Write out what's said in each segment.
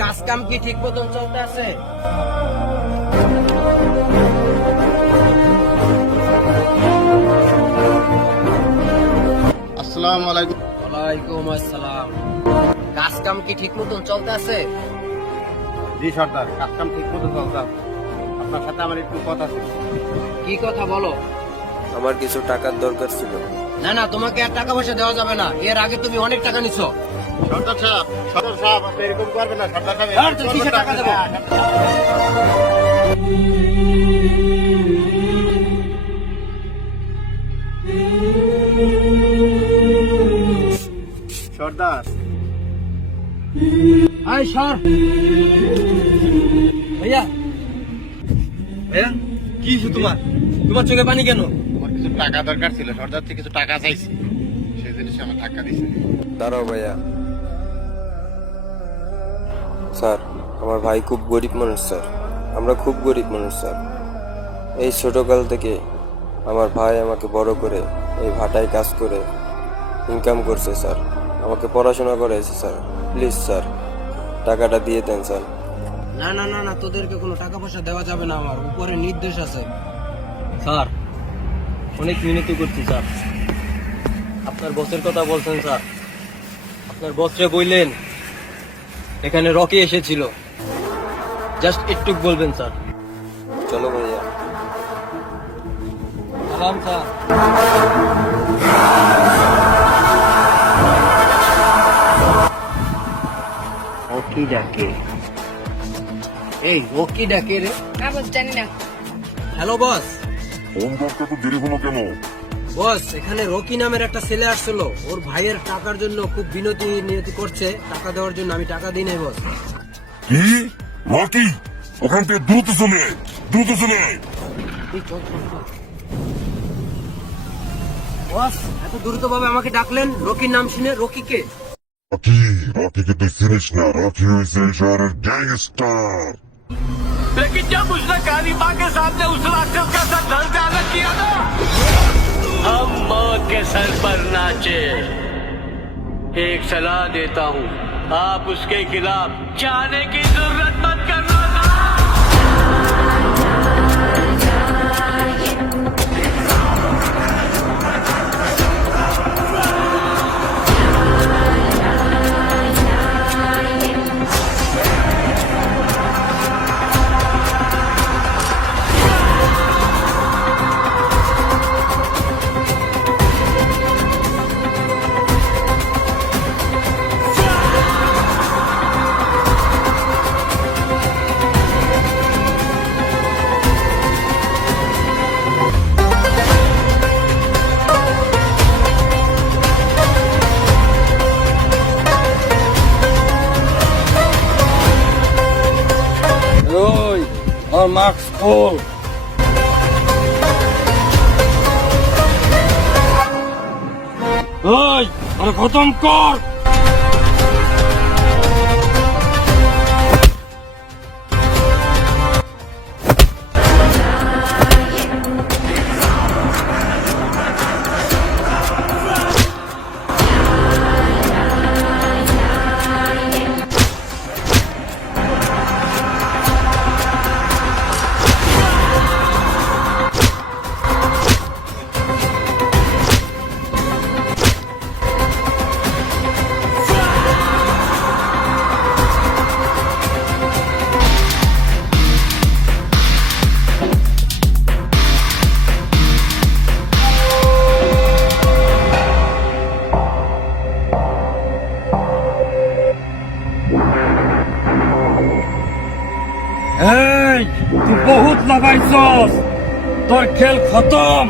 কাজ কাম কি ঠিক মতন চলতে আছে? আসসালামু আলাইকুম। ওয়ালাইকুম আসসালাম। কাজ কাম কি ঠিক মতন চলতে আছে? জি সর্দার, কাজ কাম ঠিক মতো চলছে। আপনার সাথে আমার একটু কথা ছিল। কি কথা বলো? আমার কিছু টাকার দরকার ছিল। না না, তোমাকে আর টাকা পয়সা দেওয়া যাবে না। এর আগে তুমি অনেক টাকা নিছো। সর্দার সাহেব আপনি এরকম করবেন না। সর্দার সাহেব আর তো কিসে টাকা দেবো? সর্দার আয় সর। ভাইয়া ভাইয়া, কি হয়েছে তোমার? তোমার চোখে পানি কেন? আমার কিছু টাকা দরকার ছিল, সর্দার থেকে কিছু টাকা চাইছি, সেই জিনিসে আমার টাকা দিছে। দাঁড়াও ভাইয়া। স্যার, আমার ভাই খুব গরিব মানুষ স্যার। আমরা খুব গরিব মানুষ স্যার। এই ছোটকাল থেকে আমার ভাই আমাকে বড় করে এই ভাটায় কাজ করে ইনকাম করছে স্যার। আমাকে পড়াশোনা করেছে স্যার। প্লিজ স্যার, টাকাটা দিয়ে দেন স্যার। না না না না, তোদেরকে কোনো টাকা পয়সা দেওয়া যাবে না। আমার উপরে নির্দেশ আছে। স্যার, অনেক মিনতি করছি স্যার। আপনার বসের কথা বলছেন স্যার। আপনার বসরে বললেন এখানে রকি এসেছিল। জাস্ট একটু বলবেন স্যার। চলো ভাইয়া। সালাম স্যার। ওকি ডাকে? এই ওকি ডাকে রে? বস জানি না। Hello boss. ফোন করতে তো দেরি হলো কেন? বস, এখানে রকি নামের একটা ছেলে আসছিল। ওর ভাইয়ের টাকার জন্য খুব বিনতি করছে। টাকা দেওয়ার জন্য আমি টাকা দিই নাই বস। কি? রকি, ওখান থেকে দ্রুত চলে আয়, দ্রুত চলে আয়। বস, এত দ্রুত ভাবে আমাকে ডাকলেন? রকির নাম শুনে? রকি কে? রকিকে তুই চিনিস না। রকি হয়েছে এই শহরের গ্যাংস্টার। लेकिन जब उसने काली माँ के सामने उस राक्षस का सर धड़ पे अलग किया ना, हम मौत के सर पर नाचे। एक सलाह देता हूँ, आप उसके खिलाफ जाने की जरूरत मत करना। আমার মার্কস খোল। ওই আরে খতম কর। এই তুই বহুত লাগাইছস, তোর খেল খতম।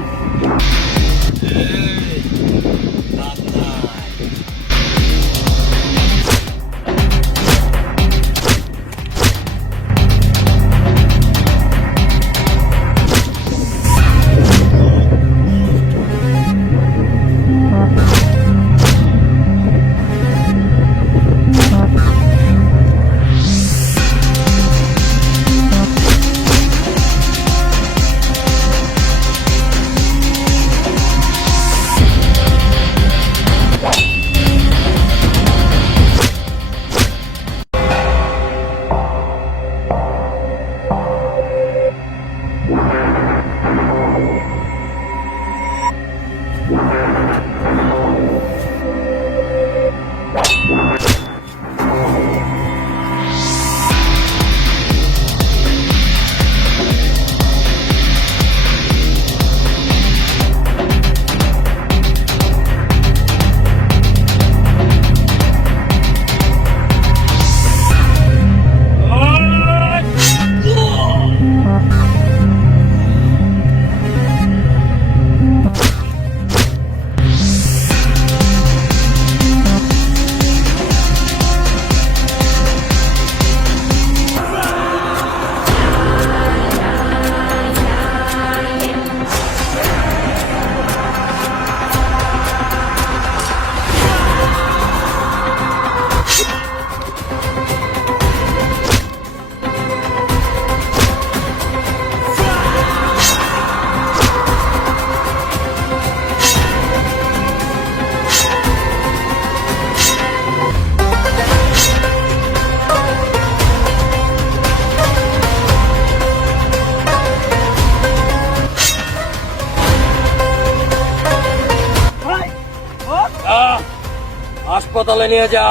হাসপাতালে নিয়ে যা।